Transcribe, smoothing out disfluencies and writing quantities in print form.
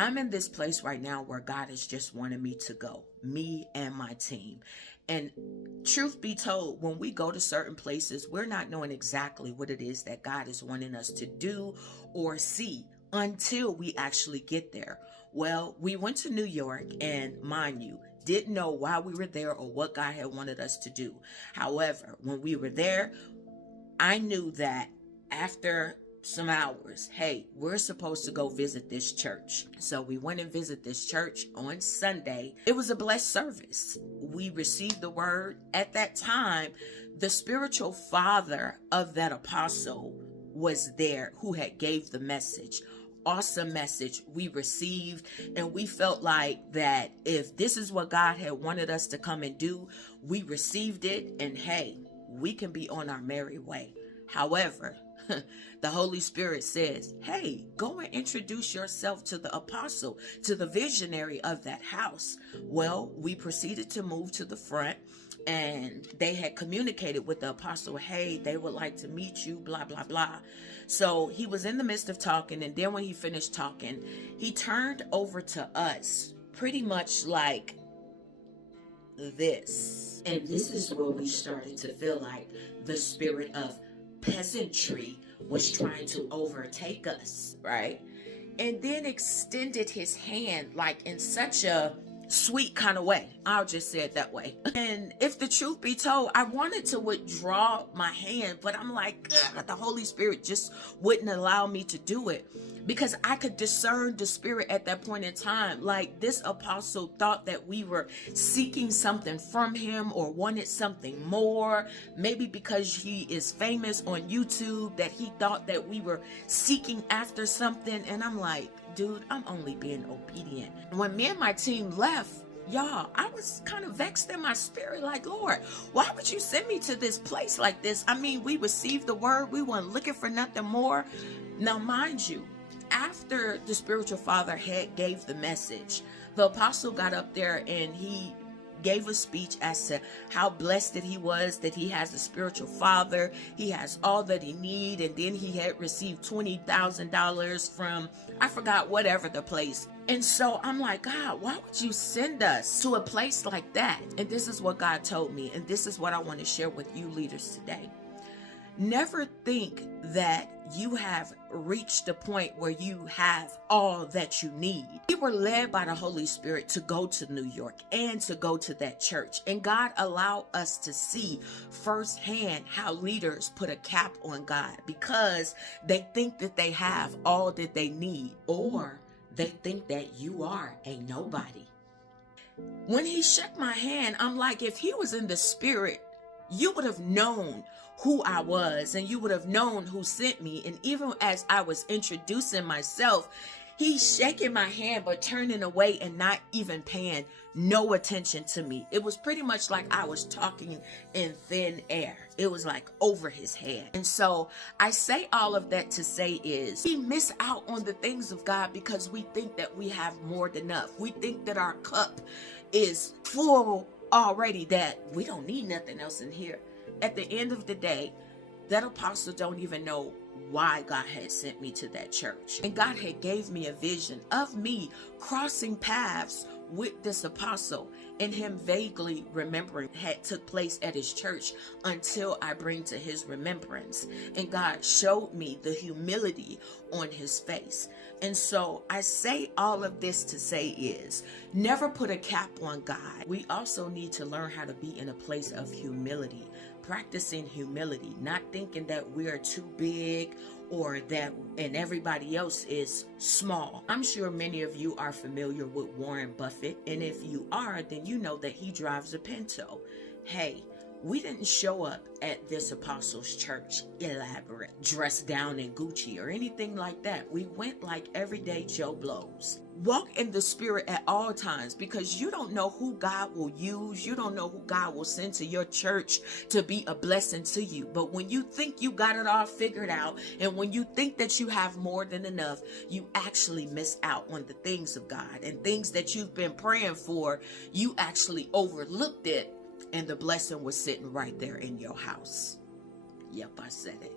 I'm in this place right now where God is just wanting me to go, me and my team. And truth be told, when we go to certain places, we're not knowing exactly what it is that God is wanting us to do or see until we actually get there. Well, we went to New York, and mind you, didn't know why we were there or what God had wanted us to do. However, when we were there, I knew that after some hours, hey, we're supposed to go visit this church. So we went and visited this church on Sunday. It was a blessed service. We received the word. At that time, the spiritual father of that apostle was there who had gave the message. Awesome message we received, and we felt like that if this is what God had wanted us to come and do, we received it, and hey, we can be on our merry way. However, the Holy Spirit says, hey, go and introduce yourself to the apostle, to the visionary of that house. Well, we proceeded to move to the front, and they had communicated with the apostle, hey, they would like to meet you, blah, blah, blah. So he was in the midst of talking, and then when he finished talking, he turned over to us pretty much like this. And this is where we started to feel like the spirit of peasantry was trying to overtake us, right? And then extended his hand like in such a sweet kind of way. I'll just say it that way. And if the truth be told, I wanted to withdraw my hand, but I'm like, the Holy Spirit just wouldn't allow me to do it, because I could discern the spirit at that point in time. Like, this apostle thought that we were seeking something from him or wanted something more. Maybe because he is famous on YouTube, that he thought that we were seeking after something. And I'm like, dude, I'm only being obedient. When me and my team left, y'all, I was kind of vexed in my spirit, like, Lord, why would you send me to this place like this? I mean, we received the word. We weren't looking for nothing more. Now, mind you, after the spiritual father had gave the message, the apostle got up there and he gave a speech as to how blessed that he was, that he has a spiritual father, he has all that he need, and then he had received $20,000 from, I forgot, whatever the place. And so I'm like, God, why would you send us to a place like that? And this is what God told me, and this is what I want to share with you leaders today. Never think that you have reached the point where you have all that you need. We were led by the Holy Spirit to go to New York and to go to that church. And God allowed us to see firsthand how leaders put a cap on God because they think that they have all that they need, or they think that you are a nobody. When he shook my hand, I'm like, if he was in the spirit, you would have known who I was, and you would have known who sent me. And even as I was introducing myself, he's shaking my hand but turning away and not even paying no attention to me. It was pretty much like I was talking in thin air. It was like over his head. And so I say all of that to say is, we miss out on the things of God because we think that we have more than enough. We think that our cup is full already, that we don't need nothing else in here. At the end of the day, that apostle don't even know why God had sent me to that church. And God had gave me a vision of me crossing paths with this apostle, and him vaguely remembering had took place at his church until I bring to his remembrance. And God showed me the humility on his face. And so I say all of this to say is, never put a cap on God. We also need to learn how to be in a place of humility, practicing humility, not thinking that we are too big or that and everybody else is small. I'm sure many of you are familiar with Warren Buffett, and if you are, then you know that he drives a Pinto. Hey, we didn't show up at this apostles' church elaborate, dressed down in Gucci or anything like that. We went like everyday Joe Blows. Walk in the spirit at all times, because you don't know who God will use. You don't know who God will send to your church to be a blessing to you. But when you think you got it all figured out, and when you think that you have more than enough, you actually miss out on the things of God, and things that you've been praying for, you actually overlooked it. And the blessing was sitting right there in your house. Yep, I said it.